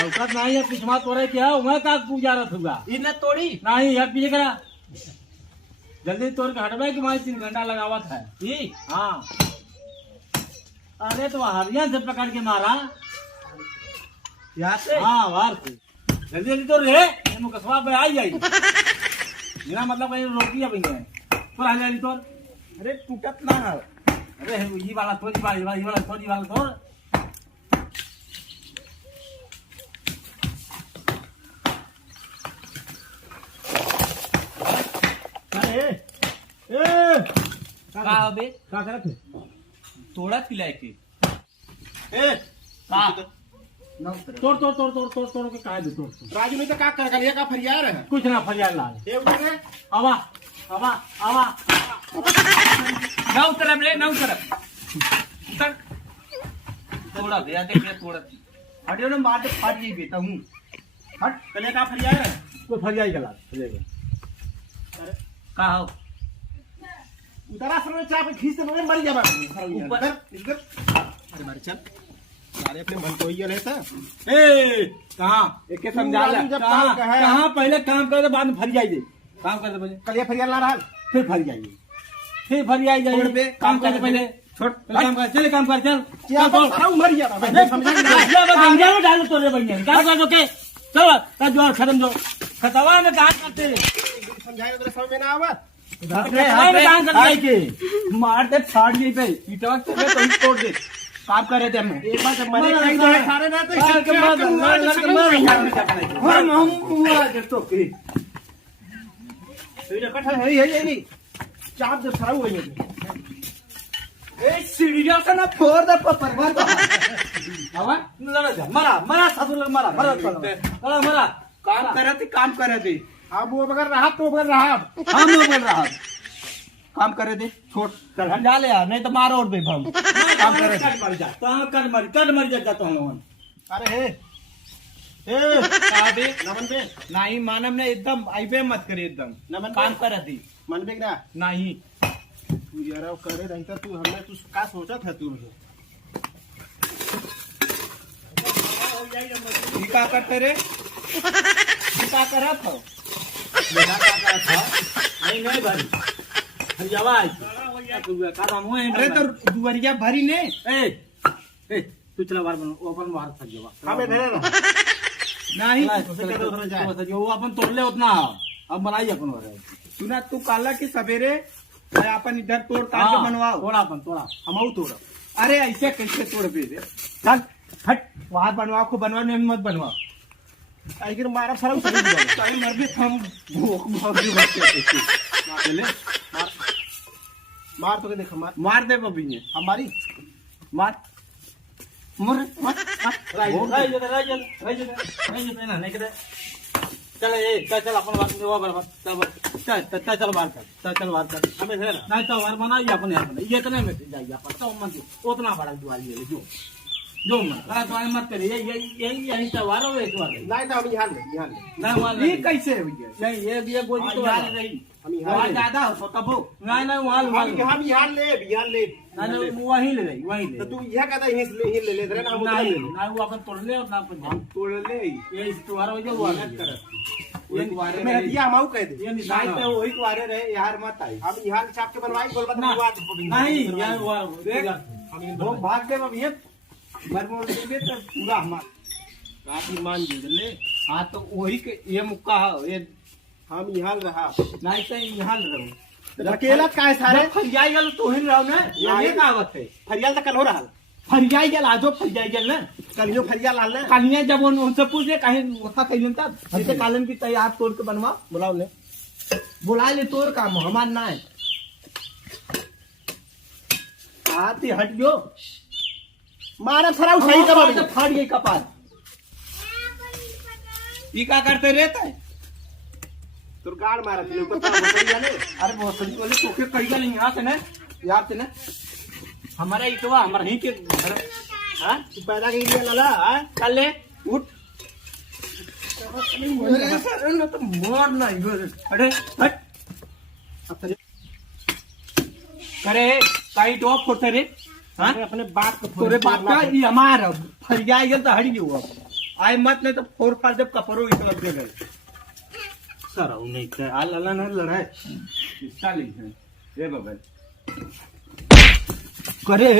लौकत नहीं है पिछमा तोड़े क्या मैं का पूजा रथ हुआ इन्हें तोड़ी नहीं यार पीछे करा जल्दी तोड़ के हटवाए कि मैं 3 घंटा लगावत है हाँ अरे तो हरिया से पकड़ के मारा यहाँ से हाँ वार से जल्दी जल्दी तोड़ रे मुकसवा पे आई जाएगी मेरा मतलब कहीं रोकी है भैया तो आ जाएगी तोड़ अरे टूटत ना है अरे ये वाला तोड़ ये वाला तोड़ का बे क्या करत है तोड़ा पिलाए के ए का तोड़ के कहा दे तोड़ राजू में तो का कर गलिया का फरियार है कुछ ना फरियाद ला ये उधर है आवा ना उतरब ले ना उतरब उतर तोड़ा भैया देख ले तोड़ा हटियो ना मार के फाट गई बेटा हूं हट गलिया का फरियार है कोई फरियाद गला फरियाद का हो उधर समय चाप खींच से मर जाबा ऊपर। इधर अरे मारे चल अरे अपने मन को ये रहता ए कहां एक के समझा ले जब काम कहे कहां पहले काम कर दे बाद में फरियाद दे काम कर दे पहले कलिया फरियार ला रहा फिर फरियाद छोड़ बे, काम कर दे पहले छोड़ पहले काम कर चल काम कर चल क्या सारा मर गया मैं समझा नहीं गंगा में डाल तो रे भैया काम कर दो के चलो का जो खत्म जो खतवा में कहां करते समझाए तो समझ में ना आवा मार दे फाड़ गई पे पीटवा तो तोड़ दे काम कर रहे थे हम एक बार जब मरे नहीं तो सारे ना तो तो इकट्ठा है नहीं चाप जब सारा हुआ ये ए सीढ़िया से ना फोड़ दे परवर को मरा सासू लोग मरा काम करे थे अब वो बगैर रहा तो बगैर रहा हम लोग बोल रहा काम करे थे छोड़ चल जा ले यार नहीं तो मार और दे हम काम कर मर जा तो कर मर जाता हूँ अरे हे का बे नमन पे नहीं मानव ने एकदम आईबे मत करे एकदम नमन काम करे थी मन पे ना नहीं तू यार करे नहीं तो तू हमने तू का सोचा था तू ये का करते रे ये का करा था नहीं भाई हरियावा अरे तो दुवरिया भरी ने तू चला बार बनो अपन बाहर थक जावा हमें दे ना नहीं जो अपन तोड़ ले उतना अब बनाई अपन हो रहा है सुना तू काला की सवेरे मैं अपन इधर तोड़ तार के बनवाओ तोड़ा हम तोड़ा अरे ऐसे कैसे तोड़ पे दे चल हट वहां बनवाओ को बनवाने में मत बनवाओ आखिर मारा सारा उछल दिया टाइम मर भी हम भूख भागी बच्चे चले मार तो के देख मार दे बबी ने हमारी मार मर मत चल चल अपन बात चल बाहर चल बाहर कर हमें है ना नहीं तो बार बनाइए अपन यहाँ ये इतने में जाइए अपन तो मन उतना बड़ा द्वार ये जो मत मत करिए यही त्योहार हो इस बार नहीं तो हम यहाँ ले नहीं ये कैसे है भैया ये गोली तो यहाँ नहीं हम वहाँ यहाँ ज्यादा हो तब नहीं वहाँ हम यहाँ ले नहीं वहीं ले वहीं ले तो तू यह कहता है यहीं ले रहे ना हम उधर ले ले नहीं वो अपन तोड़ ले उतना अपन हम तोड़ ले ये इस त्योहार हो जाए वो अलग कर ये द्वारे मेरा दिया हम कह दे ये नहीं तो वही द्वारे रहे यार मत आई हम यहाँ छाप के बनवाई गोलबत बनवा नहीं यार वो वो भाग दे अब ये मरमोड़ देंगे तो पूरा हमारा आप ही मान ले हाँ तो वही के ये मुक्का है ये हम यहाँ रहा नहीं तो यहाँ रहो अकेला का है सारे फरियाई गल तो ही रहो ना ये कहावत है फरियाल तक कल हो रहा फरियाई गल आजो फरियाई गल ना कलियो फरियाल लाल ना कलियां जब उनसे पूछे कहीं वफा कहीं तब ऐसे कालन की तैयार तोड़ के बनवा बुलाओ ले बुला ले तोड़ काम हमार ना है आती हट गयो मारा सारा सही करो तो फाड़ गई कपाल ये क्या करते रहता है तो गाड़ मारा थी ऊपर फरिया ले अरे बहुत सही बोले तोके कई गल यहाँ से ना यहाँ से ना हमारा इटवा हमारा ही के घर हाँ तू पैदा कर लिया लाला हां चल ले उठ ना तो मार ना अरे हट करे काई टॉप फोड़ते रे हाँ? अपने बाप को तोरे बाप का ये हमार फरिया गया तो हट गयो अब आए मत नहीं तो फोर फाड़ जब कपड़ों इस लग गए सर नहीं तो आल अल्लाह ने लड़ाई चाली है ए बाबा करे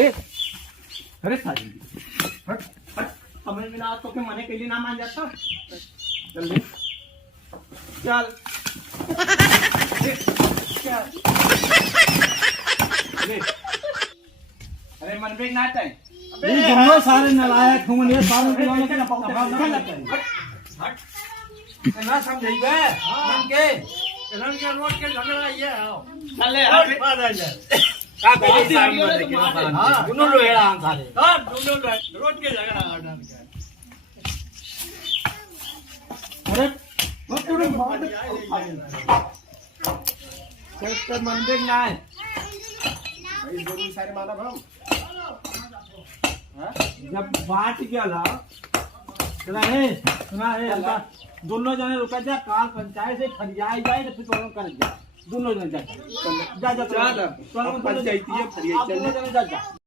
अरे साजी हट हट समझ में ना आ तो के मने के लिए ना मान जाता चल ले चल चल ले अरे मन में ना चाहिए ये दोनों सारे नालायक हूँ ये सारे बुलाने के ना समझेगा मन के रन के रोड के झगड़ा ये आओ चले का कहते हैं हां दोनों लोहेड़ा हम सारे हां दोनों रोड के झगड़ा आडन के अरे मत तोरे बात चल मन में ना है भाई जरूर सारे मानव हम जब बात गया सुना है दोनों जने रुका जा काल पंचायत से फरियाई जाए तो फिर तो कर जा दोनों जने जा चल पंचायती है फरिया चल दोनों जने जा